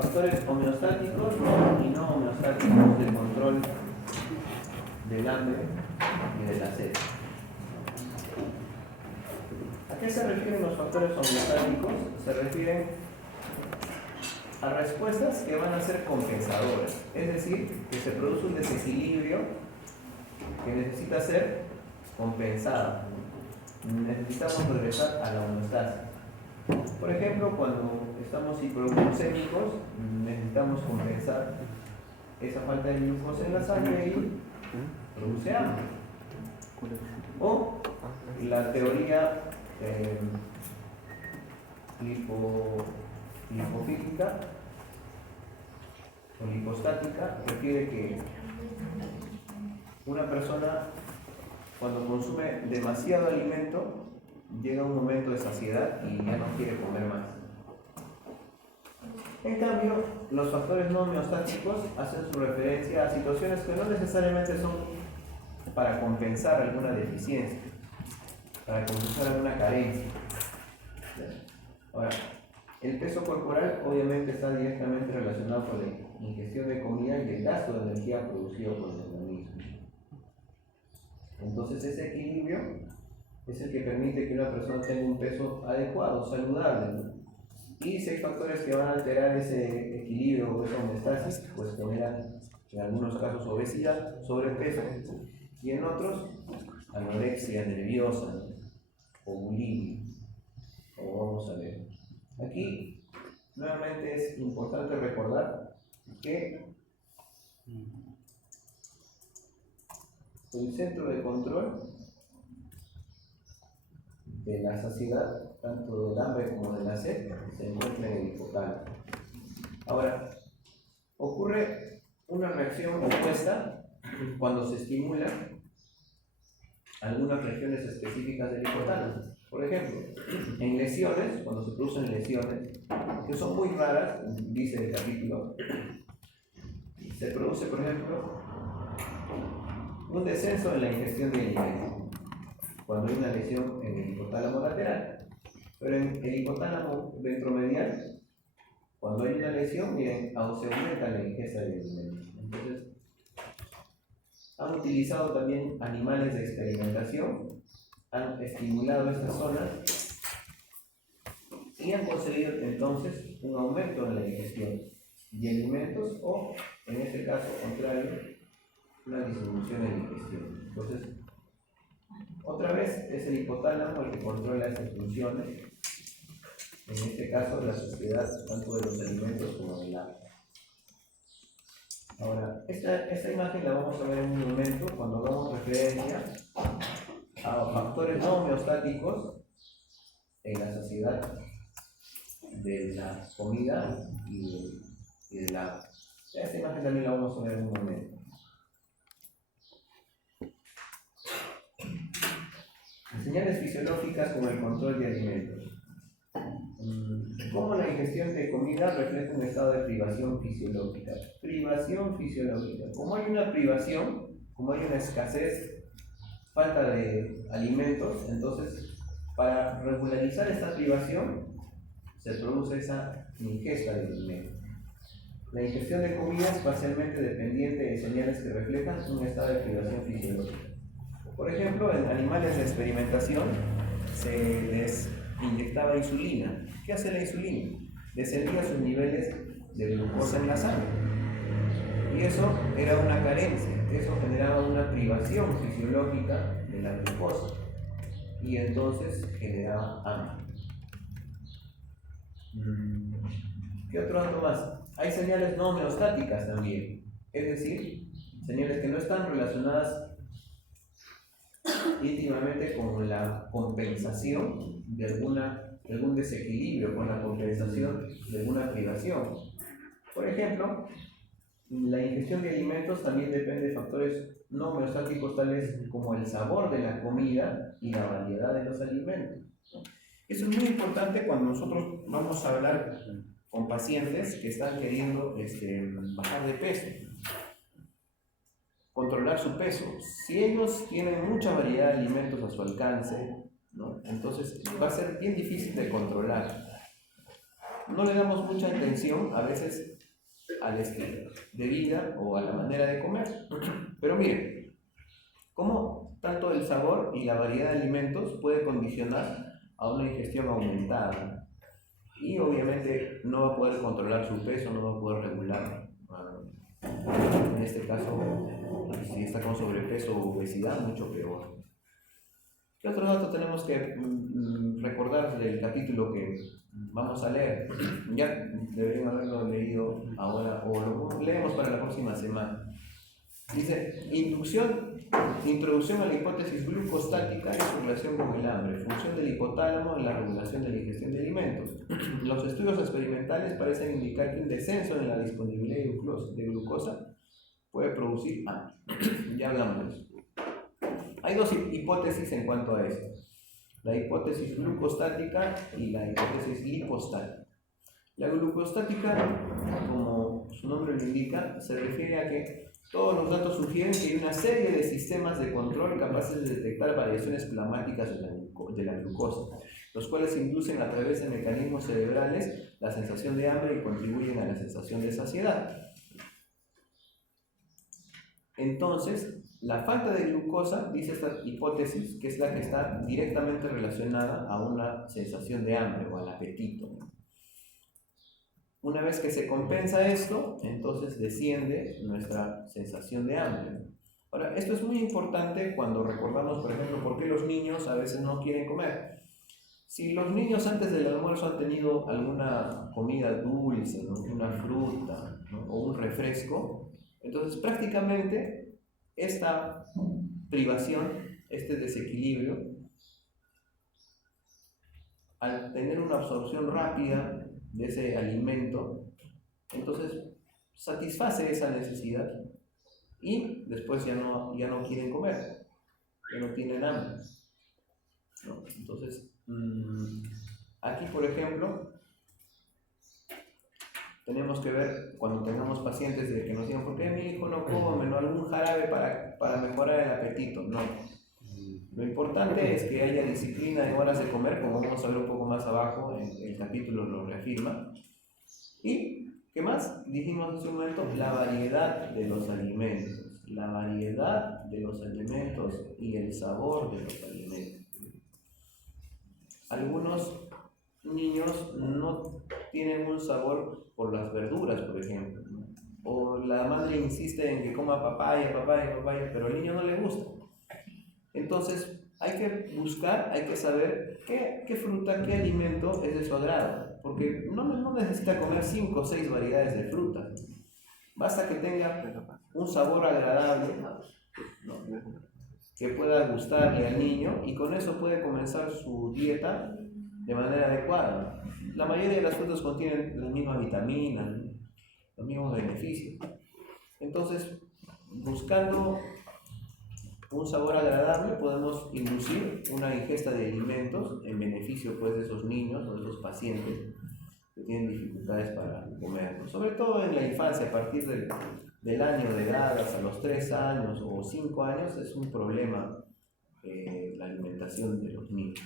factores homeostáticos y no homeostáticos de control del hambre y de la sed. ¿A qué se refieren los factores homeostáticos? Se refieren a respuestas que van a ser compensadoras, es decir, que se produce un desequilibrio que necesita ser compensado. Necesitamos regresar a la homeostasis. Por ejemplo, cuando estamos hipoglucémicos, necesitamos compensar esa falta de glucosa en la sangre y produce hambre. O la teoría lipofílica o lipostática refiere que una persona, cuando consume demasiado alimento, llega un momento de saciedad y ya no quiere comer más. En cambio, los factores no homeostáticos hacen su referencia a situaciones que no necesariamente son para compensar alguna deficiencia, para compensar alguna carencia. Ahora, el peso corporal obviamente está directamente relacionado con la ingestión de comida y el gasto de energía producido por el organismo. Entonces, ese equilibrio es el que permite que una persona tenga un peso adecuado, saludable, ¿no? Y si hay factores que van a alterar ese equilibrio o esa homeostasis, pues generan en algunos casos obesidad, sobrepeso, y en otros anorexia nerviosa, ¿no? O bulimia, como vamos a ver. Aquí nuevamente es importante recordar que el centro de control de la saciedad, tanto del hambre como de la sed, se encuentra en el hipotálamo. Ahora, ocurre una reacción opuesta cuando se estimulan algunas regiones específicas del hipotálamo. Por ejemplo, en lesiones, cuando se producen lesiones, que son muy raras, dice el capítulo, se produce, por ejemplo, un descenso en la ingestión de alimentos cuando hay una lesión en el hipotálamo lateral. Pero en el hipotálamo ventromedial, cuando hay una lesión, miren, se aumenta la ingesta de alimentos. Entonces, han utilizado también animales de experimentación, han estimulado estas zonas y han conseguido entonces un aumento en la ingestión de alimentos o, en este caso contrario, una disminución en la ingestión. Entonces, otra vez es el hipotálamo el que controla estas funciones, en este caso la saciedad tanto de los alimentos como del agua. Ahora, esta imagen la vamos a ver en un momento cuando hagamos referencia a factores no homeostáticos en la saciedad de la comida y del agua. Esta imagen también la vamos a ver en un momento. Señales fisiológicas como el control de alimentos. ¿Cómo la ingestión de comida refleja un estado de privación fisiológica? Privación fisiológica. Como hay una privación, como hay una escasez, falta de alimentos, entonces para regularizar esta privación se produce esa ingesta de alimentos. La ingestión de comida es parcialmente dependiente de señales que reflejan un estado de privación fisiológica. Por ejemplo, en animales de experimentación se les inyectaba insulina. ¿Qué hace la insulina? Descendía sus niveles de glucosa en la sangre. Y eso era una carencia, eso generaba una privación fisiológica de la glucosa. Y entonces generaba hambre. ¿Qué otro dato más? Hay señales no homeostáticas también, es decir, señales que no están relacionadas íntimamente con la compensación de algún desequilibrio, con la compensación de alguna privación. Por ejemplo, la ingestión de alimentos también depende de factores no homeostáticos tales como el sabor de la comida y la variedad de los alimentos. Eso es muy importante cuando nosotros vamos a hablar con pacientes que están queriendo bajar de peso, controlar su peso. Si ellos tienen mucha variedad de alimentos a su alcance, ¿no? Entonces va a ser bien difícil de controlar. no le damos mucha atención a veces al estilo de vida o a la manera de comer. Pero miren, cómo tanto el sabor y la variedad de alimentos puede condicionar a una ingestión aumentada. Y obviamente no va a poder controlar su peso, no va a poder regular. En este caso, si está con sobrepeso o obesidad, mucho peor. ¿Qué otro dato tenemos que recordar del capítulo que vamos a leer? Ya deberían haberlo leído ahora o lo leemos para la próxima semana. Dice, introducción a la hipótesis glucostática y su relación con el hambre, función del hipotálamo en la regulación de la ingestión de alimentos. Los estudios experimentales parecen indicar que un descenso en la disponibilidad de glucosa puede producir hambre. Ya hablamos de eso. Hay dos hipótesis en cuanto a esto: la hipótesis glucostática y la hipótesis lipostática. La glucostática, como su nombre lo indica, se refiere a que todos los datos sugieren que hay una serie de sistemas de control capaces de detectar variaciones plasmáticas de la glucosa, los cuales inducen a través de mecanismos cerebrales la sensación de hambre y contribuyen a la sensación de saciedad. Entonces, la falta de glucosa, dice esta hipótesis, que es la que está directamente relacionada a una sensación de hambre o al apetito. Una vez que se compensa esto, entonces desciende nuestra sensación de hambre. Ahora, esto es muy importante cuando recordamos, por ejemplo, por qué los niños a veces no quieren comer. Si los niños antes del almuerzo han tenido alguna comida dulce, ¿no?, una fruta, ¿no?, o un refresco, entonces prácticamente esta privación, este desequilibrio, al tener una absorción rápida de ese alimento, entonces satisface esa necesidad y después ya no quieren comer, ya no tienen hambre, ¿no? Entonces, aquí por ejemplo, tenemos que ver cuando tengamos pacientes de que nos digan, ¿por qué mi hijo no come? ¿No? Algún jarabe para mejorar el apetito. No. Lo importante es que haya disciplina de horas de comer, como vamos a ver un poco más abajo, el capítulo lo reafirma. ¿Y qué más? Dijimos hace un momento, la variedad de los alimentos. La variedad de los alimentos y el sabor de los alimentos. Algunos niños no tienen un sabor por las verduras, por ejemplo, ¿no? O la madre insiste en que coma papaya, pero al niño no le gusta. Entonces hay que buscar, hay que saber qué fruta, qué alimento es de su agrado, porque no necesita comer 5 o 6 variedades de fruta, basta que tenga un sabor agradable, ¿no?, que pueda gustarle al niño, y con eso puede comenzar su dieta de manera adecuada. La mayoría de las frutas contienen las mismas vitaminas, ¿no?, los mismos beneficios. Entonces, buscando un sabor agradable, podemos inducir una ingesta de alimentos en beneficio, pues, de esos niños o de esos pacientes que tienen dificultades para comer, ¿no? Sobre todo en la infancia, a partir del año de edad hasta los 3 años o 5 años, es un problema la alimentación de los niños.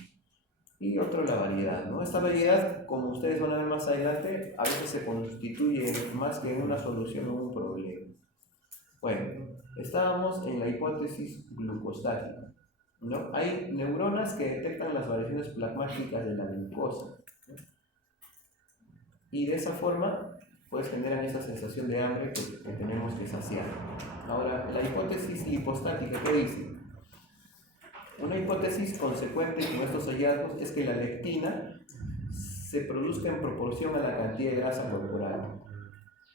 Y otro, la variedad, ¿no? Esta variedad, como ustedes van a ver más adelante, a veces se constituye más que una solución o un problema. Bueno, estábamos en la hipótesis glucostática, ¿no? Hay neuronas que detectan las variaciones plasmáticas de la glucosa, ¿no?, y de esa forma pues generan esa sensación de hambre que tenemos que saciar. Ahora, la hipótesis lipostática, ¿qué dice? Una hipótesis consecuente con estos hallazgos es que la leptina se produzca en proporción a la cantidad de grasa corporal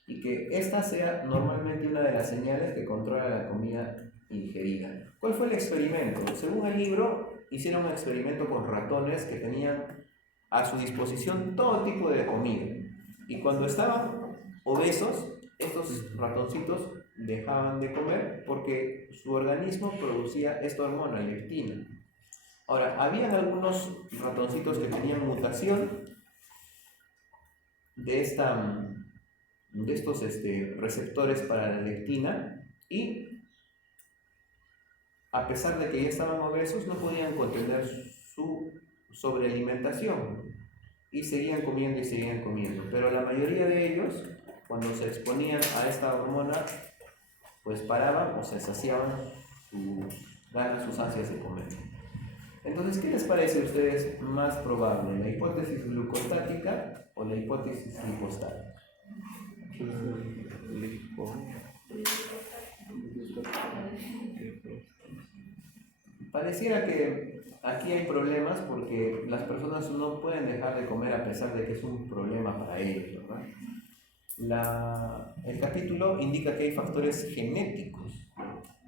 y que esta sea normalmente una de las señales que controla la comida ingerida. ¿Cuál fue el experimento? Según el libro, hicieron un experimento con ratones que tenían a su disposición todo tipo de comida, y cuando estaban obesos, estos ratoncitos dejaban de comer porque su organismo producía esta hormona, leptina. Ahora, habían algunos ratoncitos que tenían mutación de estos receptores para la leptina, y a pesar de que ya estaban obesos, no podían contener su sobrealimentación. y seguían comiendo y seguían comiendo. Pero la mayoría de ellos, cuando se exponían a esta hormona, pues paraban o se saciaban sus ganas, sus ansias de comer. Entonces, ¿qué les parece a ustedes más probable? ¿La hipótesis glucostática o la hipótesis lipostática? Pareciera que aquí hay problemas porque las personas no pueden dejar de comer a pesar de que es un problema para ellos, ¿verdad? El capítulo indica que hay factores genéticos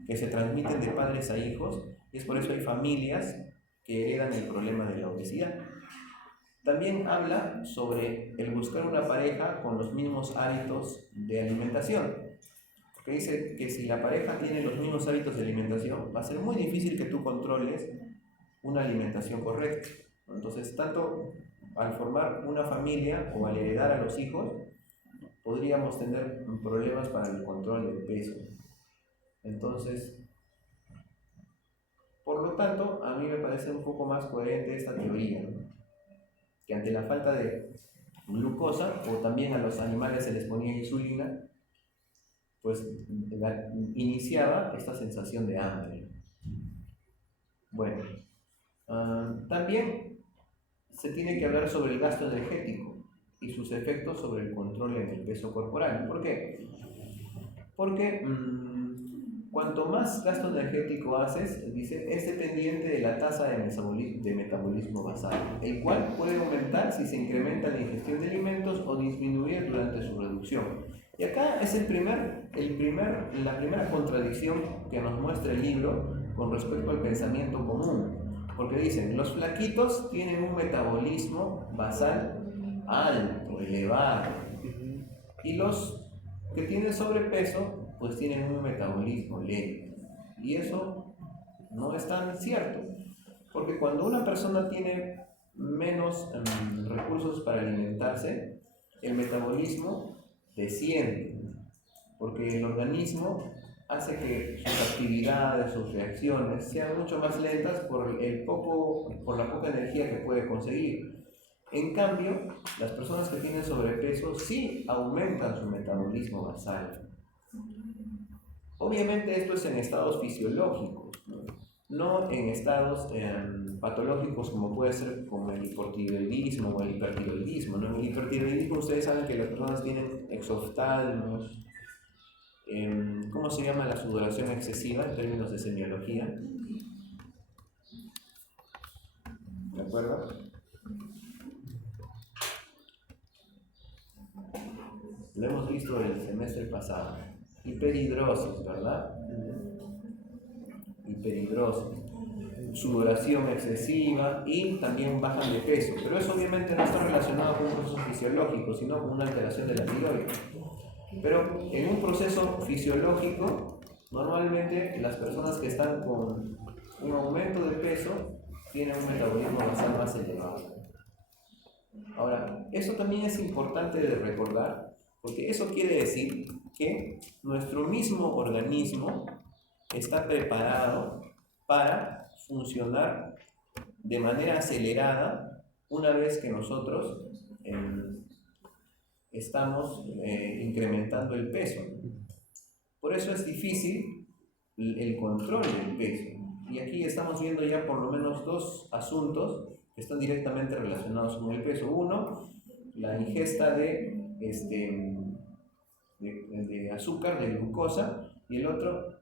que se transmiten de padres a hijos y es por eso hay familias que heredan el problema de la obesidad. También habla sobre el buscar una pareja con los mismos hábitos de alimentación, que dice que si la pareja tiene los mismos hábitos de alimentación, va a ser muy difícil que tú controles una alimentación correcta. Entonces, tanto al formar una familia o al heredar a los hijos, podríamos tener problemas para el control del peso. Entonces, por lo tanto, a mí me parece un poco más coherente esta teoría, ¿no? Que ante la falta de glucosa, o también a los animales se les ponía insulina, pues iniciaba esta sensación de hambre. Bueno, también se tiene que hablar sobre el gasto energético y sus efectos sobre el control en el peso corporal. ¿Por qué? Porque cuanto más gasto energético haces, dice, es dependiente de la tasa de metabolismo basal, el cual puede aumentar si se incrementa la ingestión de alimentos o disminuir durante su reducción. Y acá es la primera contradicción que nos muestra el libro con respecto al pensamiento común, porque dicen, los flaquitos tienen un metabolismo basal alto, elevado, y los que tienen sobrepeso pues tienen un metabolismo lento. Y eso no es tan cierto, porque cuando una persona tiene menos recursos para alimentarse, el metabolismo desciende, porque el organismo hace que sus actividades, sus reacciones sean mucho más lentas por la poca energía que puede conseguir. En cambio, las personas que tienen sobrepeso sí aumentan su metabolismo basal. Obviamente esto es en estados fisiológicos, no en estados patológicos como puede ser como el hipotiroidismo o el hipertiroidismo, ¿no? En el hipertiroidismo ustedes saben que las personas tienen exoftalmos, ¿cómo se llama la sudoración excesiva en términos de semiología? ¿De acuerdo? Lo hemos visto el semestre pasado. Hiperhidrosis, ¿verdad? Hiperhidrosis, sudoración excesiva y también bajan de peso. Pero eso obviamente no está relacionado con un proceso fisiológico, sino con una alteración de la tiroides. Pero en un proceso fisiológico, normalmente las personas que están con un aumento de peso tienen un metabolismo basal más elevado. Ahora, eso también es importante de recordar, porque eso quiere decir que nuestro mismo organismo está preparado para funcionar de manera acelerada una vez que nosotros estamos incrementando el peso. Por eso es difícil el control del peso. Y aquí estamos viendo ya por lo menos dos asuntos que están directamente relacionados con el peso. Uno, la ingesta de azúcar, de glucosa, y el otro,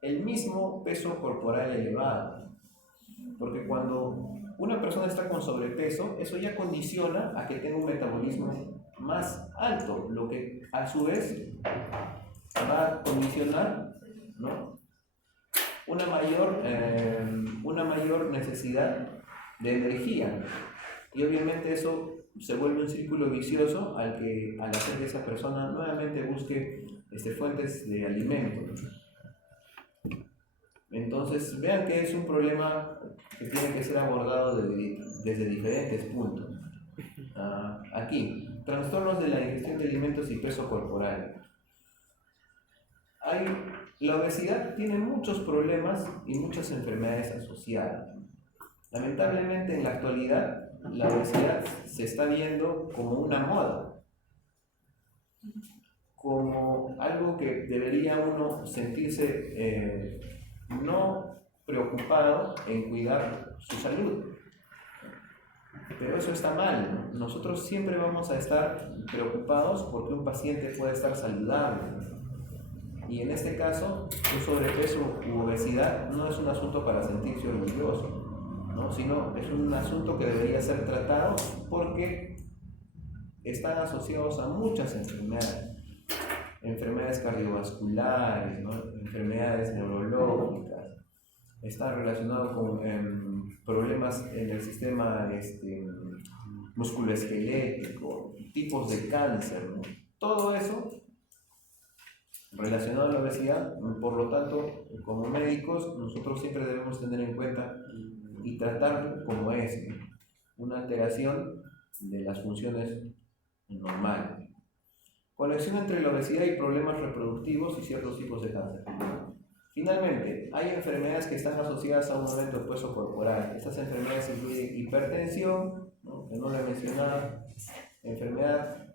el mismo peso corporal elevado. Porque cuando una persona está con sobrepeso, eso ya condiciona a que tenga un metabolismo más alto, lo que a su vez va a condicionar, ¿no?, una mayor necesidad de energía. Y obviamente eso se vuelve un círculo vicioso al hacer que esa persona nuevamente busque fuentes de alimento. Entonces, vean que es un problema que tiene que ser abordado desde diferentes puntos. Aquí, trastornos de la ingestión de alimentos y peso corporal. La obesidad tiene muchos problemas y muchas enfermedades asociadas. Lamentablemente, en la actualidad, la obesidad se está viendo como una moda, como algo que debería uno sentirse no preocupado en cuidar su salud. Pero eso está mal. Nosotros siempre vamos a estar preocupados porque un paciente puede estar saludable. Y en este caso, un sobrepeso u obesidad no es un asunto para sentirse orgulloso, ¿no? Sino es un asunto que debería ser tratado porque están asociados a muchas enfermedades cardiovasculares, ¿no? Enfermedades neurológicas, está relacionado con problemas en el sistema musculoesquelético, tipos de cáncer, ¿no? Todo eso relacionado a la obesidad. Por lo tanto, como médicos, nosotros siempre debemos tener en cuenta y tratarlo como es, ¿no? Una alteración de las funciones normales. Conexión entre la obesidad y problemas reproductivos y ciertos tipos de cáncer. Finalmente, hay enfermedades que están asociadas a un aumento de peso corporal. Estas enfermedades incluyen hipertensión, ¿no? Que no la he mencionado, enfermedad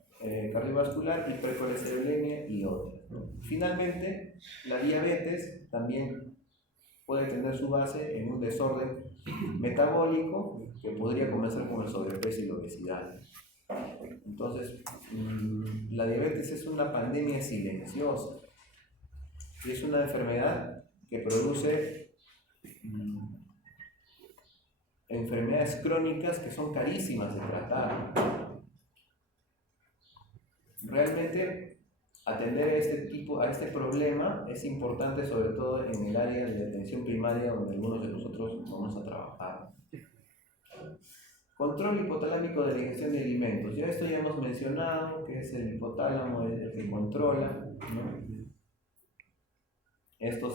cardiovascular, hipercolesterolemia y otras, ¿no? Finalmente, la diabetes también puede tener su base en un desorden metabólico que podría comenzar con el sobrepeso y la obesidad. Entonces, la diabetes es una pandemia silenciosa y es una enfermedad que produce enfermedades crónicas que son carísimas de tratar. Realmente atender a este problema es importante, sobre todo en el área de atención primaria, donde algunos de nosotros vamos a trabajar. Control hipotalámico de la ingestión de alimentos. Ya esto ya hemos mencionado, que es el hipotálamo el que controla, ¿no? Estos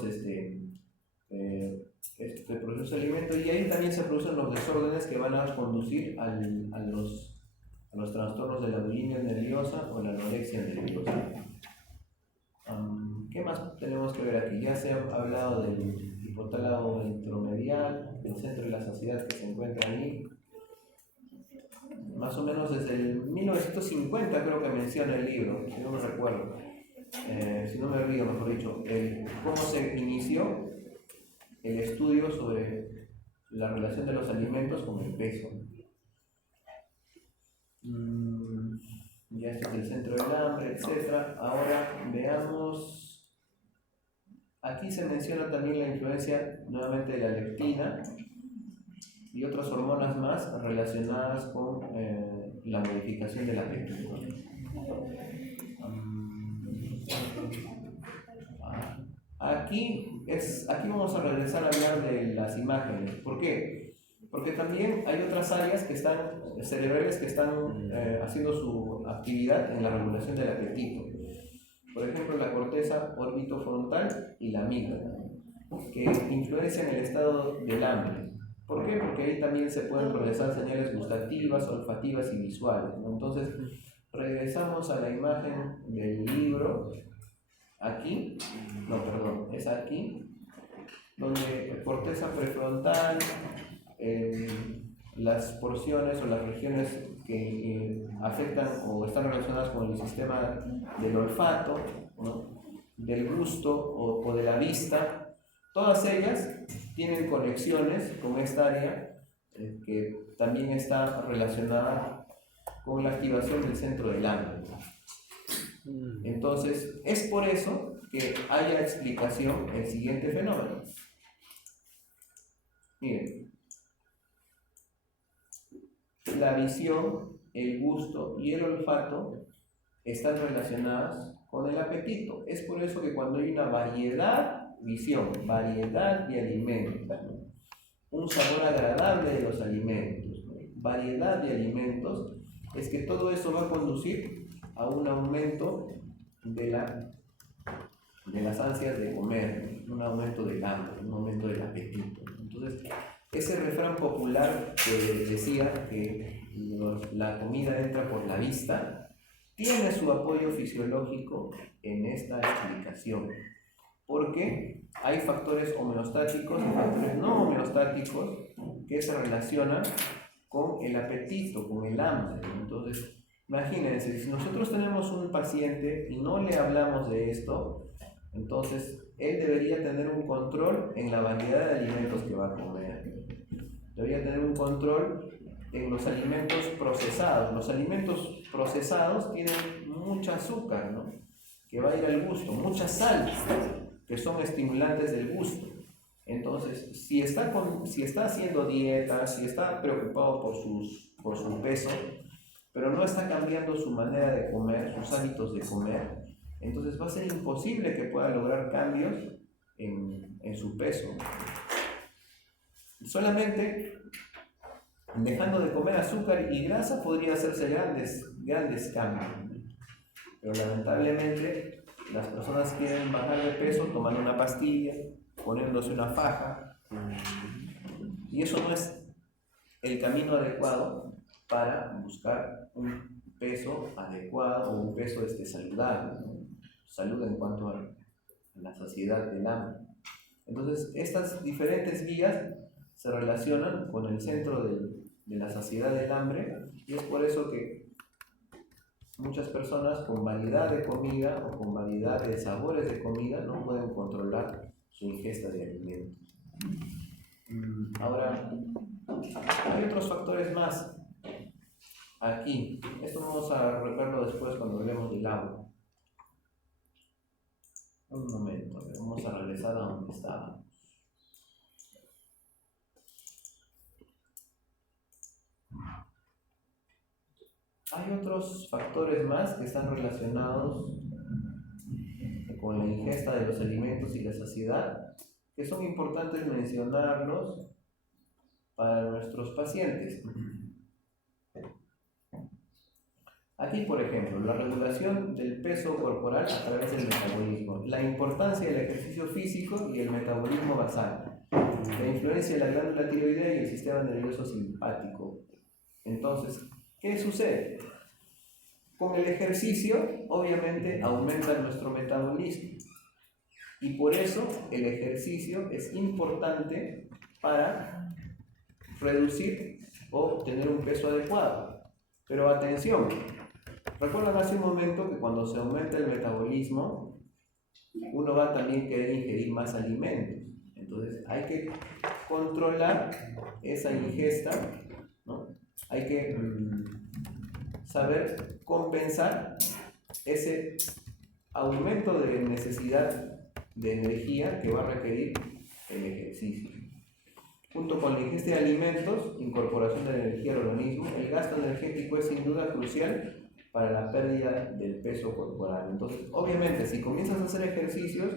proceso de alimento, y ahí también se producen los desórdenes que van a conducir a los trastornos de la bulimia nerviosa o la anorexia nerviosa. ¿Qué más tenemos que ver aquí? Ya se ha hablado del hipotálamo intromedial, el centro de la saciedad que se encuentra ahí. Más o menos desde el 1950 creo que menciona el libro, si no me recuerdo, si no me olvido, mejor dicho, cómo se inició el estudio sobre la relación de los alimentos con el peso. Ya este es el centro del hambre, etc. Ahora veamos, aquí se menciona también la influencia nuevamente de la leptina y otras hormonas más relacionadas con la modificación del apetito. Aquí vamos a regresar a hablar de las imágenes. ¿Por qué? Porque también hay otras áreas cerebrales que están haciendo su actividad en la regulación del apetito. Por ejemplo, la corteza orbitofrontal y la amígdala, que influencian el estado del hambre. ¿Por qué? Porque ahí también se pueden procesar señales gustativas, olfativas y visuales, ¿no? Entonces, regresamos a la imagen del libro. Aquí, es aquí, donde corteza prefrontal, las porciones o las regiones que afectan o están relacionadas con el sistema del olfato, ¿no? Del gusto o de la vista, todas ellas tienen conexiones con esta área que también está relacionada con la activación del centro del hambre. Entonces, es por eso que haya explicación el siguiente fenómeno. Miren, la visión, el gusto y el olfato están relacionadas con el apetito. Es por eso que cuando hay una variedad de alimentos, un sabor agradable de los alimentos, variedad de alimentos, es que todo eso va a conducir a un aumento de las ansias de comer, un aumento del hambre, un aumento del apetito. Entonces, ese refrán popular que decía que la comida entra por la vista, tiene su apoyo fisiológico en esta explicación, porque hay factores homeostáticos y factores no homeostáticos que se relacionan con el apetito, con el hambre. Entonces, imagínense, si nosotros tenemos un paciente y no le hablamos de esto, entonces él debería tener un control en la variedad de alimentos que va a comer. Debería tener un control en los alimentos procesados. Los alimentos procesados tienen mucha azúcar, ¿no?, que va a ir al gusto, mucha sal, que son estimulantes del gusto. Entonces, si está haciendo dieta, si está preocupado por su peso, pero no está cambiando su manera de comer, sus hábitos de comer, entonces va a ser imposible que pueda lograr cambios en su peso. Solamente dejando de comer azúcar y grasa podría hacerse grandes cambios. Pero lamentablemente las personas quieren bajar de peso tomando una pastilla, poniéndose una faja, y eso no es el camino adecuado para buscar un peso adecuado o un peso saludable, ¿no? Salud en cuanto a la saciedad del hambre. Entonces, estas diferentes vías se relacionan con el centro de la saciedad del hambre, y es por eso que muchas personas con variedad de comida o con variedad de sabores de comida no pueden controlar su ingesta de alimentos. Ahora, hay otros factores más aquí. Esto vamos a verlo después cuando hablemos del agua. Un momento, vamos a regresar a donde estábamos. Hay otros factores más que están relacionados con la ingesta de los alimentos y la saciedad, que son importantes mencionarlos para nuestros pacientes. Aquí, por ejemplo, la regulación del peso corporal a través del metabolismo, la importancia del ejercicio físico y el metabolismo basal, la influencia de la glándula tiroidea y el sistema nervioso simpático. Entonces, ¿qué sucede? Con el ejercicio, obviamente, aumenta nuestro metabolismo, y por eso el ejercicio es importante para reducir o tener un peso adecuado. Pero atención, recuerdan hace un momento que cuando se aumenta el metabolismo, uno va también a querer ingerir más alimentos. Entonces hay que controlar esa ingesta, ¿no? Hay que saber compensar ese aumento de necesidad de energía que va a requerir el ejercicio. Junto con la ingesta de alimentos, incorporación de energía al organismo, el gasto energético es sin duda crucial para la pérdida del peso corporal. Entonces, obviamente, si comienzas a hacer ejercicios,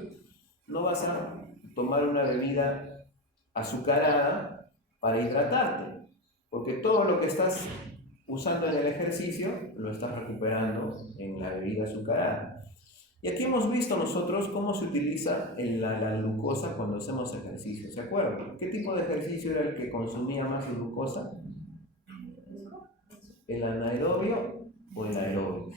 no vas a tomar una bebida azucarada para hidratarte, porque todo lo que estás usando en el ejercicio lo estás recuperando en la bebida azucarada. Y aquí hemos visto nosotros cómo se utiliza la glucosa cuando hacemos ejercicio. ¿Se acuerdan? ¿Qué tipo de ejercicio era el que consumía más glucosa? ¿El anaerobio o el aeróbico?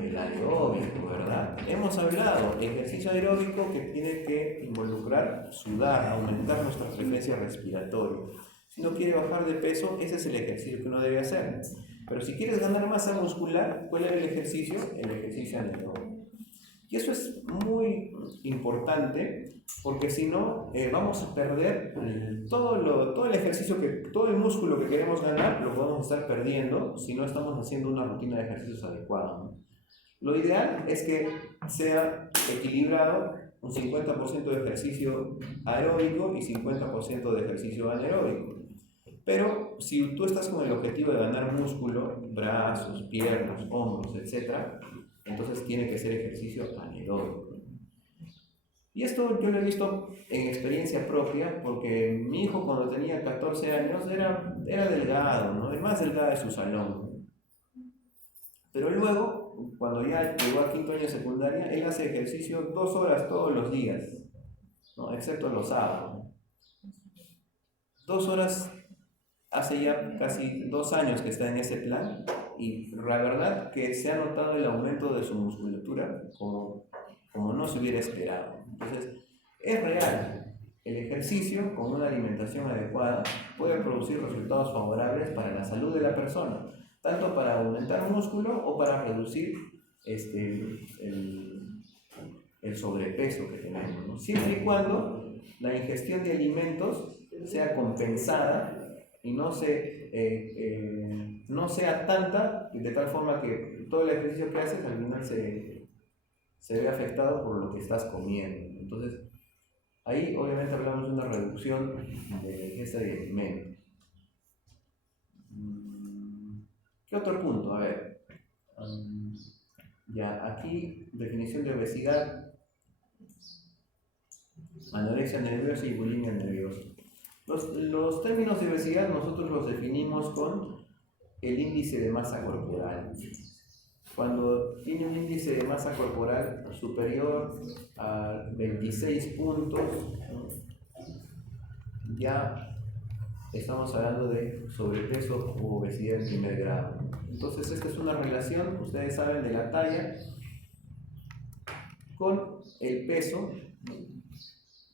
El aeróbico, ¿verdad? Hemos hablado de ejercicio aeróbico que tiene que involucrar sudar, aumentar nuestra frecuencia respiratoria. Si no quiere bajar de peso, ese es el ejercicio que uno debe hacer. Pero si quieres ganar masa muscular, ¿cuál es el ejercicio? El ejercicio anaeróbico. Y eso es muy importante, porque si no, vamos a perder todo el ejercicio, todo el músculo que queremos ganar, lo podemos estar perdiendo si no estamos haciendo una rutina de ejercicios adecuada, ¿no? Lo ideal es que sea equilibrado, un 50% de ejercicio aeróbico y 50% de ejercicio anaeróbico. Pero si tú estás con el objetivo de ganar músculo, brazos, piernas, hombros, etc., entonces tiene que ser ejercicio anaeróbico. Y esto yo lo he visto en experiencia propia, porque mi hijo cuando tenía 14 años era delgado, ¿no? El más delgado de su salón. Pero luego, cuando ya llegó a quinto año de secundaria, él hace ejercicio 2 horas todos los días, ¿no? Excepto los sábados. 2 horas. Hace ya casi 2 años que está en ese plan, y la verdad que se ha notado el aumento de su musculatura como no se hubiera esperado. Entonces, es real. el ejercicio con una alimentación adecuada puede producir resultados favorables para la salud de la persona, tanto para aumentar músculo o para reducir el sobrepeso que tenemos, ¿no? Siempre y cuando la ingestión de alimentos sea compensada y no sea tanta, de tal forma que todo el ejercicio que haces al final se ve afectado por lo que estás comiendo. Entonces, ahí obviamente hablamos de una reducción de la ingesta de alimentos. ¿Qué otro punto? A ver, ya aquí, definición de obesidad, anorexia nerviosa y bulimia nerviosa. Los términos de obesidad nosotros los definimos con el índice de masa corporal. Cuando tiene un índice de masa corporal superior a 26 puntos, ya estamos hablando de sobrepeso u obesidad en primer grado. Entonces esta es una relación, ustedes saben, de la talla con el peso,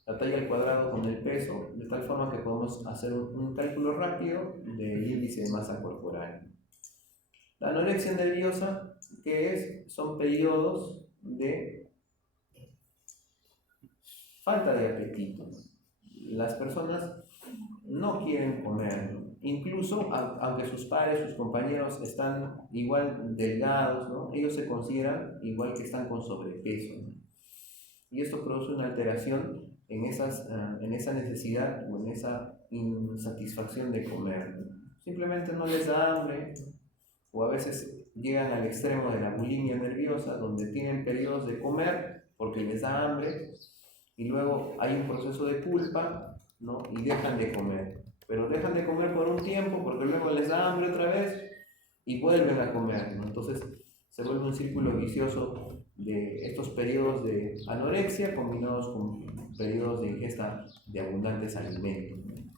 la talla al cuadrado con el peso, de tal forma que podemos hacer un cálculo rápido del índice de masa corporal. La anorexia nerviosa, ¿qué es? Son periodos de falta de apetito. Las personas no quieren comer, ¿no? Incluso aunque sus pares, sus compañeros están igual delgados, ¿no? Ellos se consideran igual que están con sobrepeso, ¿no? Y esto produce una alteración en esa necesidad o en esa insatisfacción de comer, ¿no? Simplemente no les da hambre, o a veces llegan al extremo de la bulimia nerviosa, donde tienen periodos de comer porque les da hambre, y luego hay un proceso de culpa, ¿no? Y dejan de comer. Pero dejan de comer por un tiempo porque luego les da hambre otra vez y vuelven a comer, ¿no? Entonces se vuelve un círculo vicioso de estos periodos de anorexia combinados con periodos de ingesta de abundantes alimentos, ¿no?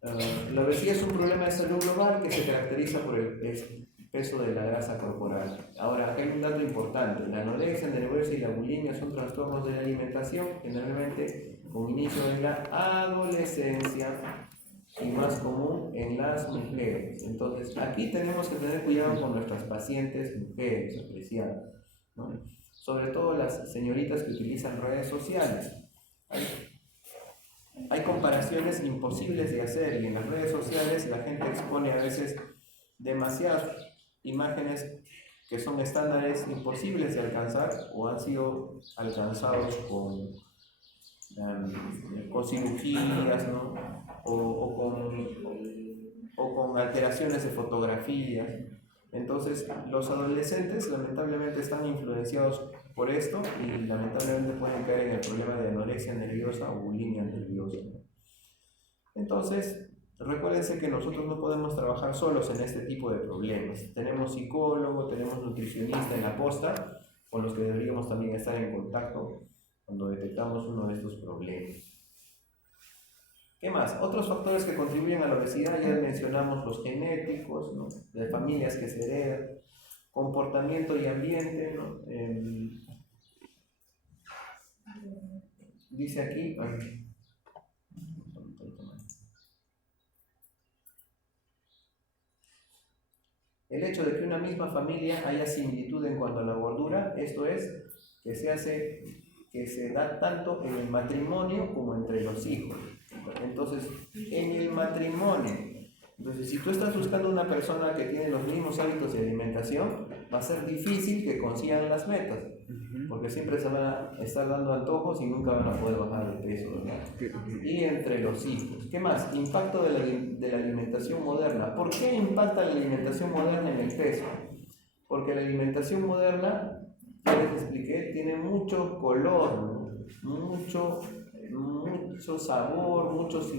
La obesidad es un problema de salud global que se caracteriza por el peso de la grasa corporal. Ahora, acá hay un dato importante: la anorexia nerviosa y la bulimia son trastornos de la alimentación, generalmente con inicio en la adolescencia y más común en las mujeres. Entonces, aquí tenemos que tener cuidado con nuestras pacientes mujeres apreciadas, ¿no? Sobre todo las señoritas que utilizan redes sociales. Hay comparaciones imposibles de hacer, y en las redes sociales la gente expone a veces demasiadas imágenes que son estándares imposibles de alcanzar o han sido alcanzados con cirugías, ¿no? o con alteraciones de fotografías. Entonces los adolescentes lamentablemente están influenciados por esto y lamentablemente pueden caer en el problema de anorexia nerviosa o bulimia nerviosa. Entonces recuérdense que nosotros no podemos trabajar solos en este tipo de problemas. Tenemos psicólogo, tenemos nutricionista en la posta, con los que deberíamos también estar en contacto cuando detectamos uno de estos problemas. ¿Qué más? Otros factores que contribuyen a la obesidad, ya mencionamos los genéticos, ¿no? De familias que se heredan, comportamiento y ambiente, ¿no? Dice aquí, el hecho de que una misma familia haya similitud en cuanto a la gordura, esto es, que se da tanto en el matrimonio como entre los hijos. Entonces, en el matrimonio, entonces si tú estás buscando una persona que tiene los mismos hábitos de alimentación, va a ser difícil que consigan las metas, porque siempre se van a estar dando antojos y nunca van a poder bajar de peso, ¿verdad? Y entre los hijos. ¿Qué más? Impacto de la alimentación moderna. ¿Por qué impacta la alimentación moderna en el peso? Porque la alimentación moderna, ya les expliqué, tiene mucho color, mucho sabor, muchos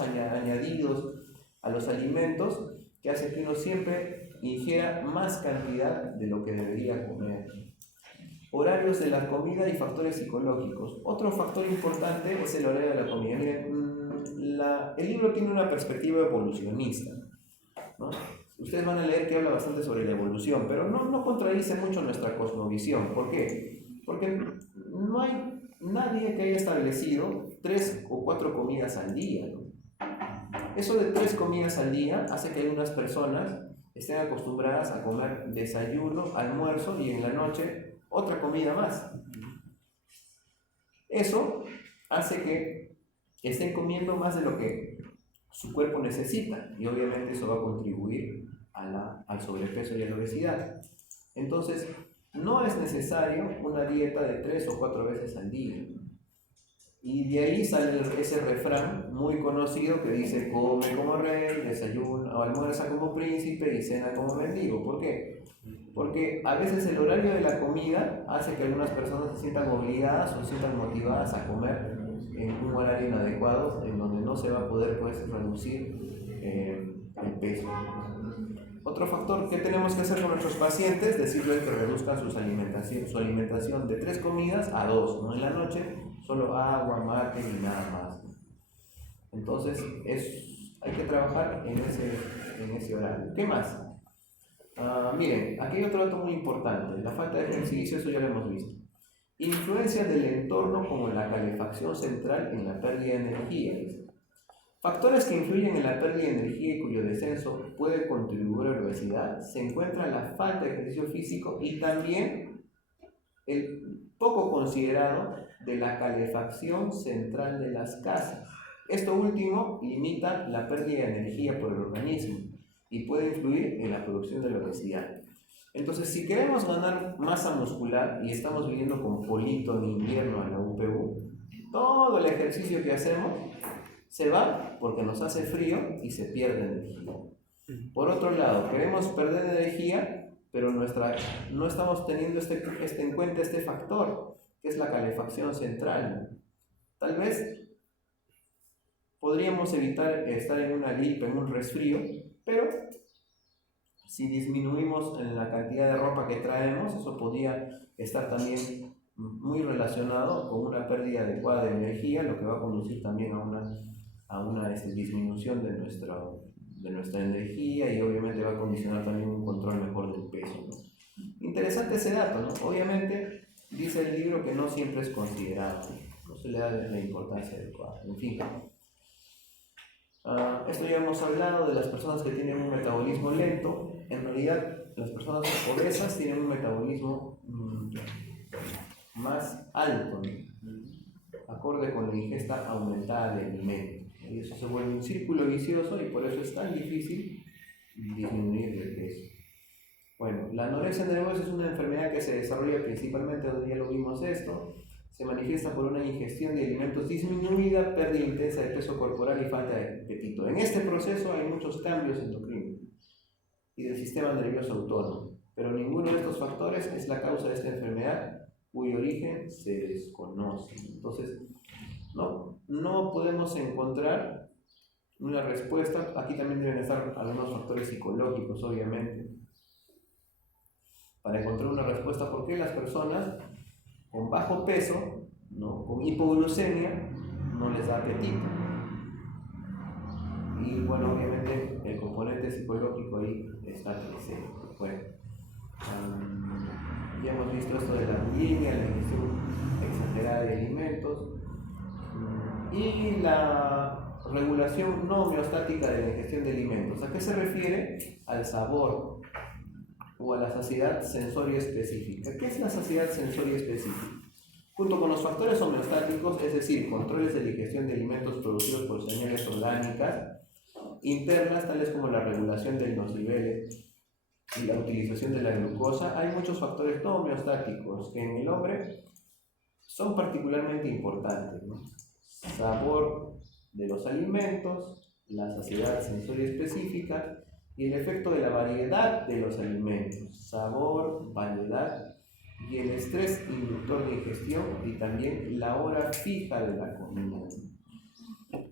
añadidos a los alimentos, que hace que uno siempre ingiera más cantidad de lo que debería comer. Horarios de la comida y factores psicológicos. Otro factor importante es el horario de la comida. Miren, el libro tiene una perspectiva evolucionista, ¿no? Ustedes van a leer que habla bastante sobre la evolución, pero no contradice mucho nuestra cosmovisión. ¿Por qué? Porque no hay nadie que haya establecido 3 o 4 comidas al día, ¿no? Eso de 3 comidas al día hace que algunas personas estén acostumbradas a comer desayuno, almuerzo y en la noche otra comida más. Eso hace que estén comiendo más de lo que su cuerpo necesita y obviamente eso va a contribuir al sobrepeso y a la obesidad. Entonces, no es necesario una dieta de 3 o 4 veces al día. Y de ahí sale ese refrán muy conocido que dice: come como rey, desayuna o almuerza como príncipe y cena como mendigo. ¿Por qué? Porque a veces el horario de la comida hace que algunas personas se sientan obligadas o se sientan motivadas a comer en un horario inadecuado, en donde no se va a poder, pues, reducir el peso. Otro factor que tenemos que hacer con nuestros pacientes, decirles que reduzcan su alimentación de 3 comidas a 2, ¿no? En la noche solo agua, mate y nada más. Entonces hay que trabajar en ese horario. ¿Qué más? Miren, aquí hay otro dato muy importante: la falta de ejercicio. Eso ya lo hemos visto. Influencia del entorno como la calefacción central en la pérdida de energía. Factores que influyen en la pérdida de energía y cuyo descenso puede contribuir a la obesidad. Se encuentra la falta de ejercicio físico y también el poco considerado de la calefacción central de las casas. Esto último limita la pérdida de energía por el organismo y puede influir en la producción de la obesidad. Entonces, si queremos ganar masa muscular y estamos viviendo con polito en invierno en la UPU, todo el ejercicio que hacemos se va porque nos hace frío y se pierde energía. Por otro lado, queremos perder energía, pero no estamos teniendo en cuenta este factor, que es la calefacción central. Tal vez podríamos evitar estar en una gripe, en un resfrío, pero si disminuimos en la cantidad de ropa que traemos, eso podría estar también muy relacionado con una pérdida adecuada de energía, lo que va a conducir también a una disminución de nuestra energía y obviamente va a condicionar también un control mejor del peso, ¿no? Interesante ese dato, ¿no? Obviamente dice el libro que no siempre es considerado, no se le da la importancia adecuada. En fin, esto ya hemos hablado de las personas que tienen un metabolismo lento. En realidad, las personas obesas tienen un metabolismo más alto, ¿no? Acorde con la ingesta aumentada de alimentos. Y eso se vuelve un círculo vicioso y por eso es tan difícil disminuir el peso. Bueno, la anorexia nerviosa es una enfermedad que se desarrolla principalmente, donde ya lo vimos esto, se manifiesta por una ingestión de alimentos disminuida, pérdida intensa de peso corporal y falta de apetito. En este proceso hay muchos cambios endocrinos y del sistema nervioso autónomo, pero ninguno de estos factores es la causa de esta enfermedad, cuyo origen se desconoce. Entonces, no podemos encontrar una respuesta. Aquí también deben estar algunos factores psicológicos, obviamente, para encontrar una respuesta por qué las personas con bajo peso, ¿no?, con hipoglucemia, no les da apetito. Y bueno, obviamente el componente psicológico ahí está presente. Bueno, ya hemos visto esto de la bulimia, la ingestión exagerada de alimentos y la regulación no homeostática de la ingestión de alimentos. ¿A qué se refiere? Al sabor o a la saciedad sensorio específica. ¿Qué es la saciedad sensorio específica? Junto con los factores homeostáticos, es decir, controles de digestión de alimentos producidos por señales orgánicas internas, tales como la regulación de los niveles y la utilización de la glucosa, hay muchos factores no homeostáticos que en el hombre son particularmente importantes, ¿no? Sabor de los alimentos, la saciedad sensorio específica y el efecto de la variedad de los alimentos, sabor, variedad y el estrés inductor de ingestión y también la hora fija de la comida.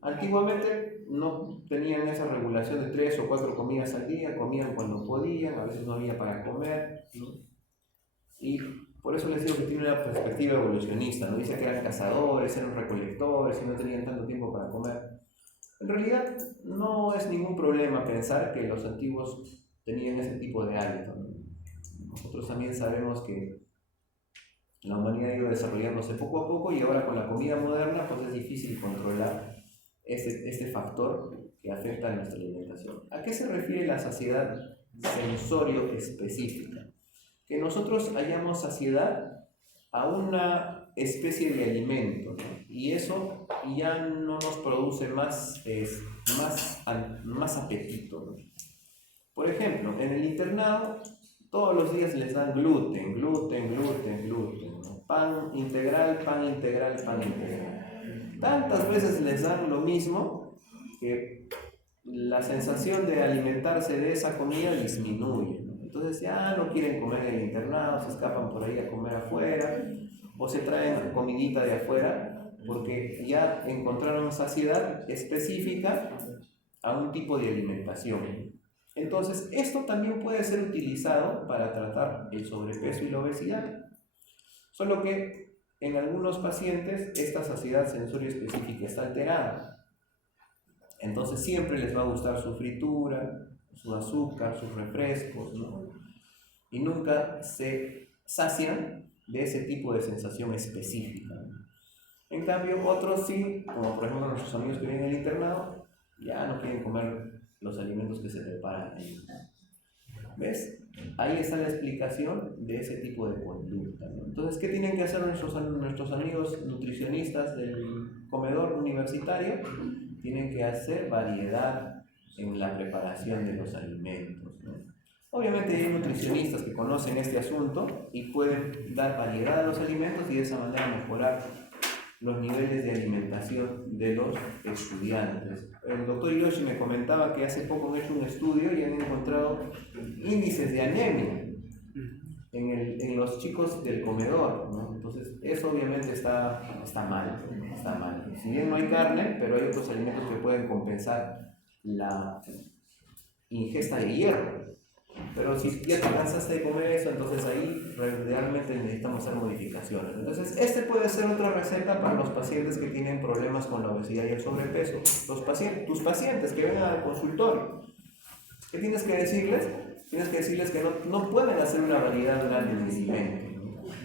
Antiguamente no tenían esa regulación de 3 o 4 comidas al día, comían cuando podían, a veces no había para comer, ¿no? Y por eso les digo que tiene una perspectiva evolucionista, ¿no? Dice que eran cazadores, eran recolectores y no tenían tanto tiempo para comer. En realidad no es ningún problema pensar que los antiguos tenían ese tipo de hábito, ¿no? Nosotros también sabemos que La humanidad ha ido desarrollándose poco a poco y ahora con la comida moderna pues es difícil controlar este factor que afecta a nuestra alimentación. ¿A qué se refiere la saciedad sensorio específica? Que nosotros hayamos saciedad a una especie de alimento, ¿no? Y eso ya no nos produce más apetito, ¿no? Por ejemplo, en el internado todos los días les dan gluten, ¿no? Pan integral, pan integral, pan integral. Tantas veces les dan lo mismo que la sensación de alimentarse de esa comida disminuye, ¿no? Entonces ya no quieren comer en el internado, se escapan por ahí a comer afuera o se traen comidita de afuera porque ya encontraron saciedad específica a un tipo de alimentación. Entonces, esto también puede ser utilizado para tratar el sobrepeso y la obesidad. Solo que en algunos pacientes esta saciedad sensorio específica está alterada. Entonces siempre les va a gustar su fritura, su azúcar, sus refrescos, ¿no? Y nunca se sacian de ese tipo de sensación específica. En cambio, otros sí, como por ejemplo nuestros amigos que vienen al internado, ya no quieren comer los alimentos que se preparan ahí. ¿Ves? Ahí está la explicación de ese tipo de conducta, ¿no? Entonces, ¿qué tienen que hacer nuestros amigos nutricionistas del comedor universitario? Tienen que hacer variedad en la preparación de los alimentos, ¿no? Obviamente hay nutricionistas que conocen este asunto y pueden dar variedad a los alimentos y de esa manera mejorar los niveles de alimentación de los estudiantes. El doctor Yoshi me comentaba que hace poco han hecho un estudio y han encontrado índices de anemia en los chicos del comedor, ¿no? Entonces, eso obviamente está mal. Si bien no hay carne, pero hay otros alimentos que pueden compensar la ingesta de hierro. Pero si ya te cansaste de comer eso, entonces ahí realmente necesitamos hacer modificaciones. Entonces, este puede ser otra receta para los pacientes que tienen problemas con la obesidad y el sobrepeso. Tus pacientes que vengan al consultorio, ¿qué tienes que decirles? Tienes que decirles que no pueden hacer una variedad grande de alimentos.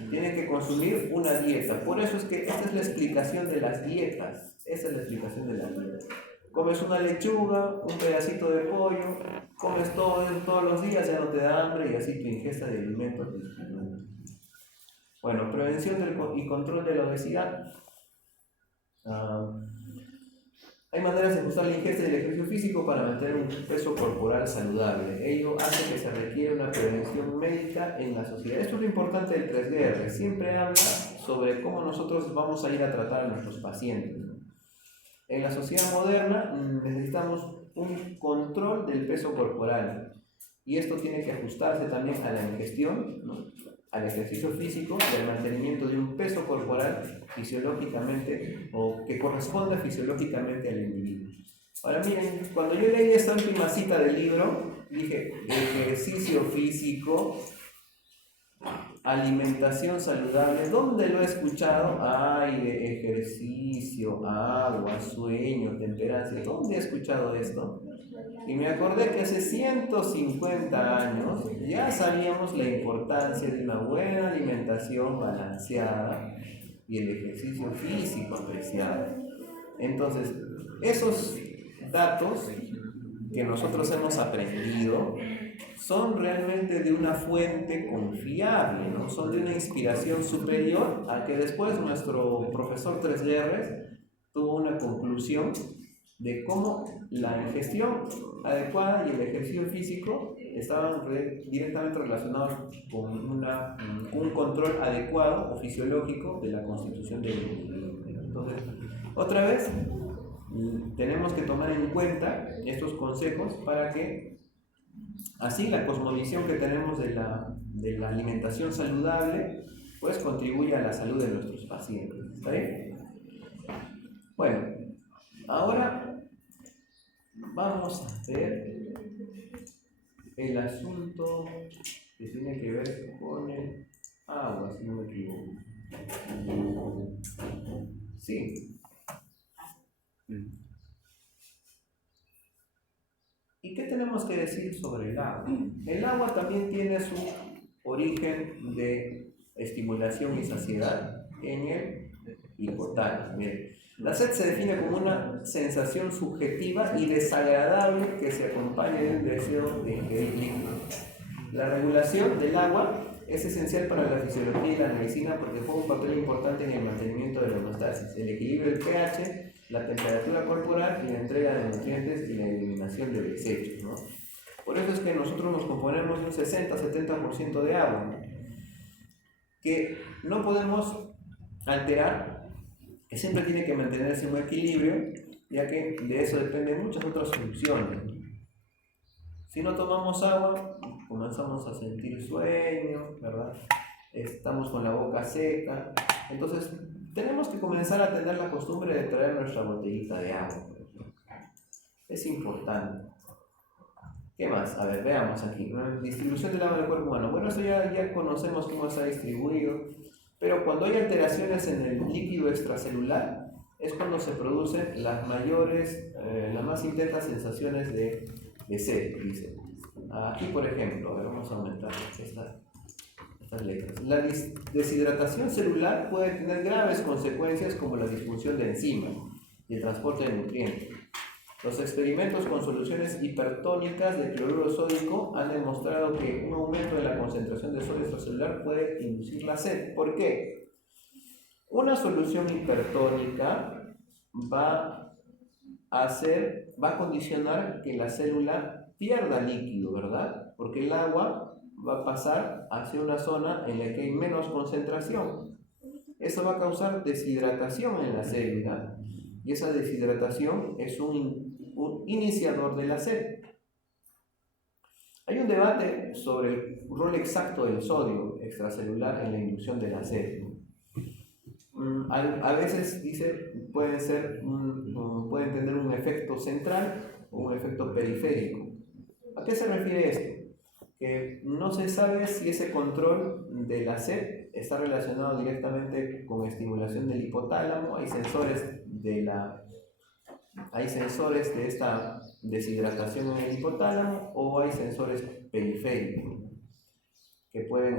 Tienen que consumir una dieta. Por eso es que esta es la explicación de las dietas. Esa es la explicación de las dietas. Comes una lechuga, un pedacito de pollo, comes todos los días, ya no te da hambre y así tu ingesta de alimentos disminuye. Bueno, prevención y control de la obesidad. Hay maneras de ajustar la ingesta y el ejercicio físico para mantener un peso corporal saludable. Ello hace que se requiera una prevención médica en la sociedad. Esto es lo importante del 3DR. Siempre habla sobre cómo nosotros vamos a ir a tratar a nuestros pacientes. En la sociedad moderna necesitamos un control del peso corporal y esto tiene que ajustarse también a la ingestión, ¿no?, al ejercicio físico y al mantenimiento de un peso corporal fisiológicamente o que corresponda fisiológicamente al individuo. Ahora miren, cuando yo leí esta última cita del libro, dije ejercicio físico, alimentación saludable. ¿Dónde lo he escuchado? Ay, de ejercicio, agua, sueño, temperancia. ¿Dónde he escuchado esto? Y me acordé que hace 150 años ya sabíamos la importancia de una buena alimentación balanceada y el ejercicio físico apreciado. Entonces, esos datos que nosotros hemos aprendido son realmente de una fuente confiable, ¿no? Son de una inspiración superior a que después nuestro profesor 3R tuvo una conclusión de cómo la ingestión adecuada y el ejercicio físico estaban directamente relacionados con un control adecuado o fisiológico de la constitución del individuo. Entonces, otra vez, tenemos que tomar en cuenta estos consejos para que así la cosmovisión que tenemos de la alimentación saludable pues contribuya a la salud de nuestros pacientes. ¿Está bien? Bueno, ahora vamos a ver el asunto que tiene que ver con el agua, si no me equivoco. Sí. ¿Y qué tenemos que decir sobre el agua? El agua también tiene su origen de estimulación y saciedad en el hipotálamo. Miren, la sed se define como una sensación subjetiva y desagradable que se acompaña de un deseo de ingerir líquido. La regulación del agua es esencial para la fisiología y la medicina porque juega un papel importante en el mantenimiento de la homeostasis, el equilibrio del pH, la temperatura corporal y la entrega de nutrientes y la eliminación de desechos, ¿no? Por eso es que nosotros nos componemos de un 60-70% de agua, ¿no? Que no podemos alterar, que siempre tiene que mantenerse un equilibrio, ya que de eso dependen muchas otras funciones. Si no tomamos agua, comenzamos a sentir sueño, ¿verdad? Estamos con la boca seca. Entonces, tenemos que comenzar a tener la costumbre de traer nuestra botellita de agua. Es importante. ¿Qué más? A ver, veamos aquí. Distribución del agua del cuerpo humano. Bueno, eso ya conocemos cómo está distribuido, pero cuando hay alteraciones en el líquido extracelular, es cuando se producen las más intensas sensaciones de sed, dice. Aquí, por ejemplo, a ver, vamos a aumentar estas letras. La deshidratación celular puede tener graves consecuencias como la disfunción de enzimas y el transporte de nutrientes. Los experimentos con soluciones hipertónicas de cloruro sódico han demostrado que un aumento de la concentración de sodio extracelular puede inducir la sed. ¿Por qué? Una solución hipertónica va a condicionar que la célula pierda líquido, ¿verdad? Porque el agua va a pasar hacia una zona en la que hay menos concentración. Eso va a causar deshidratación en la célula y esa deshidratación es un iniciador de la sed. Hay un debate sobre el rol exacto del sodio extracelular en la inducción de la sed. A veces pueden tener un efecto central o un efecto periférico. ¿A qué se refiere esto? Que no se sabe si ese control de la sed está relacionado directamente con estimulación del hipotálamo. Hay sensores de esta deshidratación en el hipotálamo o hay sensores periféricos que pueden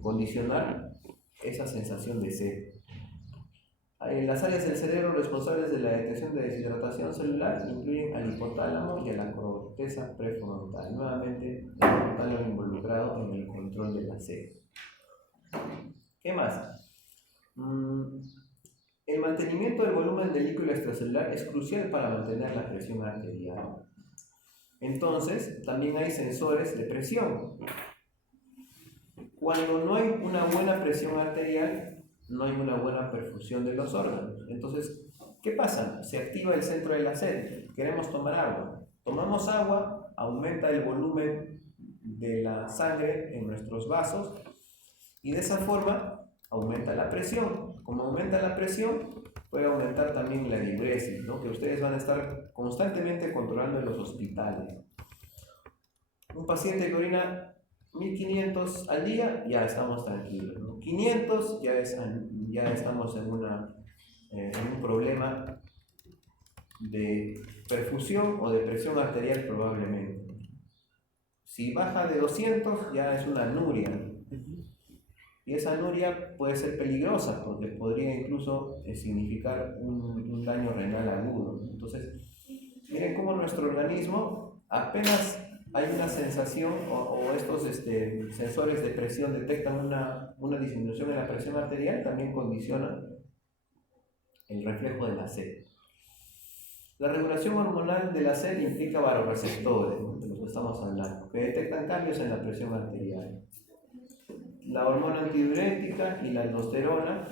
condicionar esa sensación de sed. Las áreas del cerebro responsables de la detección de deshidratación celular incluyen al hipotálamo y a la corteza prefrontal. Nuevamente, el hipotálamo involucrado en el control de la sed. ¿Qué más? El mantenimiento del volumen del líquido extracelular es crucial para mantener la presión arterial. Entonces, también hay sensores de presión. Cuando no hay una buena presión arterial, no hay una buena perfusión de los órganos. Entonces, ¿qué pasa? Se activa el centro de la sed. Queremos tomar agua. Tomamos agua, aumenta el volumen de la sangre en nuestros vasos y de esa forma aumenta la presión. Como aumenta la presión, puede aumentar también la diuresis, ¿no? Que ustedes van a estar constantemente controlando en los hospitales. Un paciente que orina 1500 al día, ya estamos tranquilos, ¿no? 500 ya estamos en un problema de perfusión o de presión arterial probablemente. Si baja de 200 ya es una anuria, y esa anuria puede ser peligrosa porque podría incluso significar un daño renal agudo. Entonces, miren cómo nuestro organismo apenas hay una sensación o estos sensores de presión detectan una disminución en la presión arterial, también condicionan el reflejo de la sed. La regulación hormonal de la sed implica vasoreceptores, ¿no? De los que estamos hablando, que detectan cambios en la presión arterial. La hormona antidiurética y la aldosterona,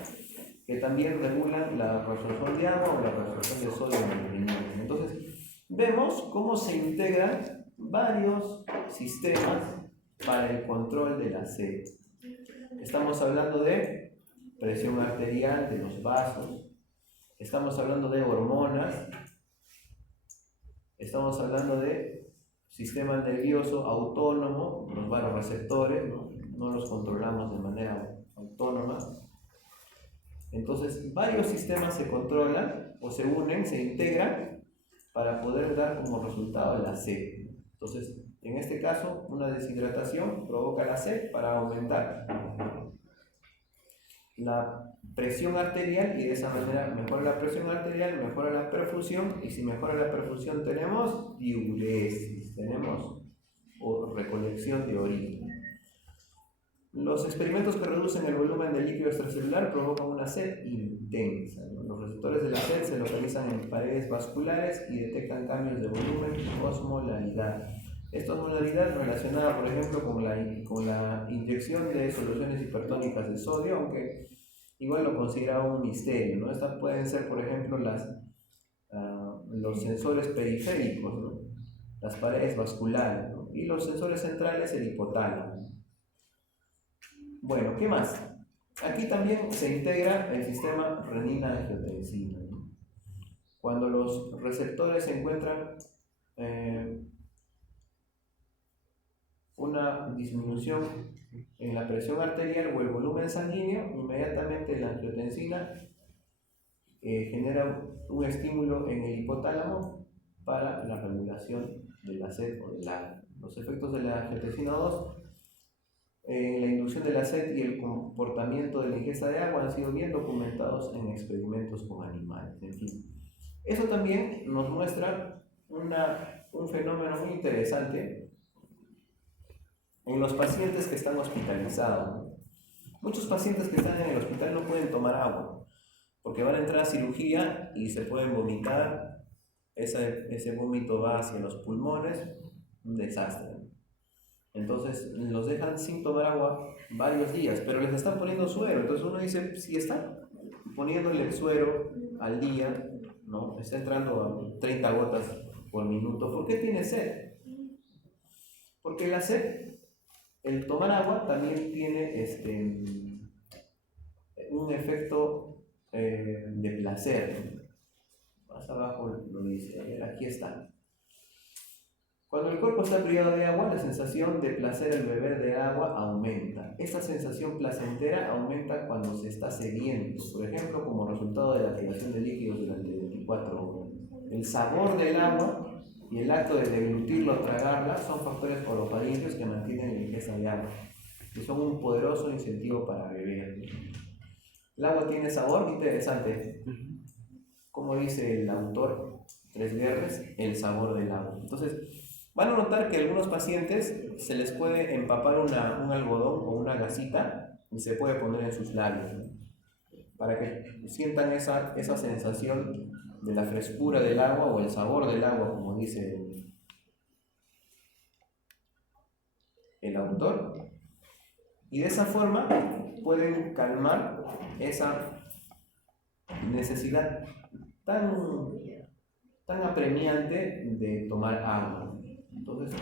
que también regulan la reabsorción de agua o la reabsorción de sodio en el riñón. Entonces, vemos cómo se integran varios sistemas para el control de la sed. Estamos hablando de presión arterial de los vasos, estamos hablando de hormonas, estamos hablando de sistema nervioso autónomo, los vasoreceptores, no los controlamos de manera autónoma. Entonces, varios sistemas se controlan o se unen, se integran para poder dar como resultado la sed. Entonces, en este caso, una deshidratación provoca la sed para aumentar la presión arterial y de esa manera mejora la presión arterial, mejora la perfusión, y si mejora la perfusión tenemos diuresis, tenemos recolección de orina. Los experimentos que reducen el volumen del líquido extracelular provocan una sed intensa, ¿no? Los receptores de la sed se localizan en paredes vasculares y detectan cambios de volumen y osmolaridad. Esta osmolaridad relacionada, por ejemplo, con la inyección de soluciones hipertónicas de sodio, aunque igual lo considera un misterio, ¿no? Estas pueden ser, por ejemplo, los sensores periféricos, ¿no? Las paredes vasculares, ¿no? Y los sensores centrales, el hipotálamo. Bueno, ¿qué más? Aquí también se integra el sistema renina-angiotensina, ¿no? Cuando los receptores encuentran una disminución en la presión arterial o el volumen sanguíneo, inmediatamente la angiotensina genera un estímulo en el hipotálamo para la regulación de la sed o del agua. Los efectos de la angiotensina 2 en la inducción de la sed y el comportamiento de la ingesta de agua han sido bien documentados en experimentos con animales. En fin, eso también nos muestra un fenómeno muy interesante en los pacientes que están hospitalizados. Muchos pacientes que están en el hospital no pueden tomar agua porque van a entrar a cirugía y se pueden vomitar. Ese vómito va hacia los pulmones, un desastre. Entonces los dejan sin tomar agua varios días, pero les están poniendo suero. Entonces uno dice, si están poniéndole el suero al día, ¿no? Está entrando a 30 gotas por minuto, ¿por qué tiene sed? Porque la sed, el tomar agua también tiene un efecto de placer. Más abajo lo dice, aquí está. Cuando el cuerpo está privado de agua, la sensación de placer al beber de agua aumenta. Esta sensación placentera aumenta cuando se está sediento, por ejemplo, como resultado de la privación de líquidos durante 24 horas. El sabor del agua y el acto de deglutirlo o tragarla son factores orofaringios que mantienen la ingesta de agua y son un poderoso incentivo para beber. El agua tiene sabor, interesante. Como dice el autor Tresguerres, el sabor del agua. Entonces, van a notar que a algunos pacientes se les puede empapar un algodón o una gasita y se puede poner en sus labios, ¿no? Para que sientan esa sensación de la frescura del agua o el sabor del agua, como dice el autor. Y de esa forma pueden calmar esa necesidad tan apremiante de tomar agua. Entonces,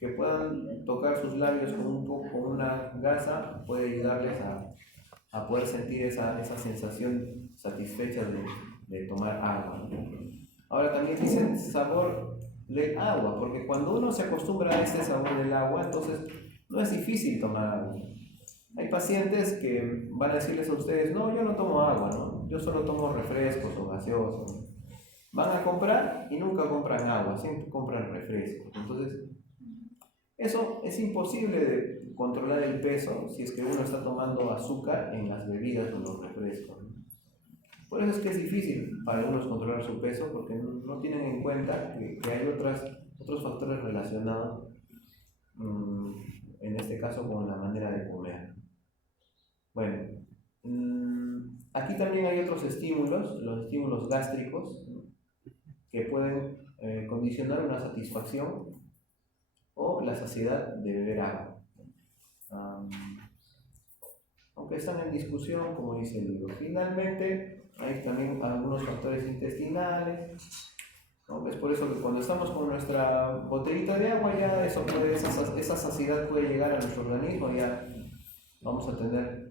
que puedan tocar sus labios con una gasa puede ayudarles a poder sentir esa sensación satisfecha de tomar agua. Ahora también dicen sabor del agua, porque cuando uno se acostumbra a este sabor del agua, entonces no es difícil tomar agua. Hay pacientes que van a decirles a ustedes, no, yo no tomo agua, ¿no? Yo solo tomo refrescos o gaseosos. Van a comprar y nunca compran agua, siempre compran refrescos. Entonces, eso es imposible de controlar el peso si es que uno está tomando azúcar en las bebidas o en los refrescos. Por eso es que es difícil para algunos controlar su peso, porque no tienen en cuenta que hay otros factores relacionados, en este caso con la manera de comer. Bueno, aquí también hay otros estímulos, los estímulos gástricos, que pueden condicionar una satisfacción o la saciedad de beber agua. Aunque están en discusión, como dice el libro. Finalmente, hay también algunos factores intestinales, ¿no? Es por eso que cuando estamos con nuestra botellita de agua, ya esa saciedad puede llegar a nuestro organismo, ya vamos a tener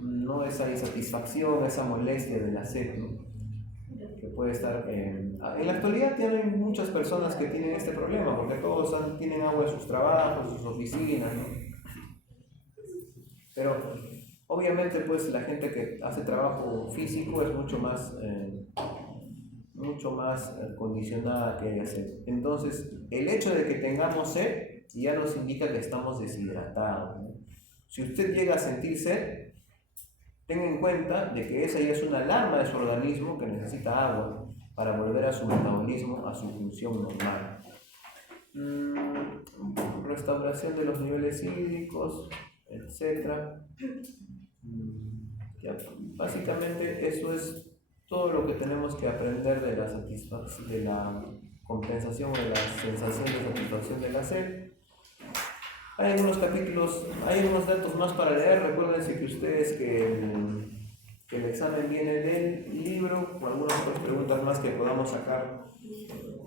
no esa insatisfacción, esa molestia de la sed, ¿no? Que puede estar en la actualidad. Tienen muchas personas que tienen este problema, porque todos tienen agua en sus trabajos, en sus oficinas, ¿no? Pero obviamente pues la gente que hace trabajo físico es mucho más condicionada que haya sed. Entonces el hecho de que tengamos sed ya nos indica que estamos deshidratados, ¿no? Si usted llega a sentir sed, tenga en cuenta de que esa ya es una alarma de su organismo que necesita agua para volver a su metabolismo, a su función normal. Restauración de los niveles hídricos, etc. Ya, básicamente eso es todo lo que tenemos que aprender de la compensación o de la sensación de satisfacción de la sed. Hay algunos capítulos, hay algunos datos más para leer. Recuérdense que ustedes que el examen viene del libro, o algunas otras preguntas más que podamos sacar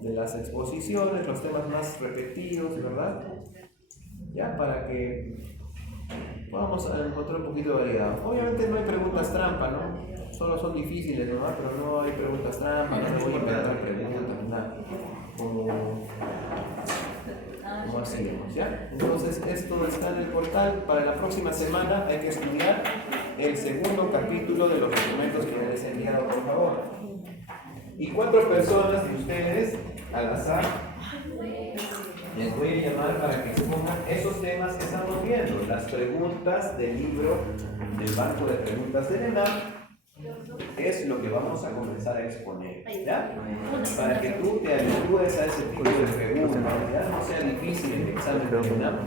de las exposiciones, los temas más repetidos, ¿verdad? Ya, para que podamos encontrar un poquito de variedad. Obviamente no hay preguntas trampa, ¿no? Solo son difíciles, ¿no? Pero no hay preguntas trampa, no me voy a inventar preguntas, nada. Como hacemos, ¿ya? Entonces esto está en el portal. Para la próxima semana hay que estudiar el segundo capítulo de los documentos que les he enviado, por favor. Y 4 personas de ustedes, al azar, les voy a llamar para que expongan esos temas que estamos viendo, las preguntas del libro del banco de preguntas del ENAM. Es lo que vamos a comenzar a exponer, ¿ya? Para que tú te habitúes a ese tipo de preguntas, ¿ya? No sea difícil el examen de ENAM,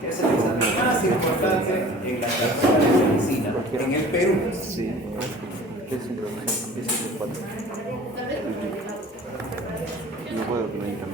que es el examen más importante en la carrera de medicina, en el Perú. Sí, es introducción, es el 4. No puedo que me digan.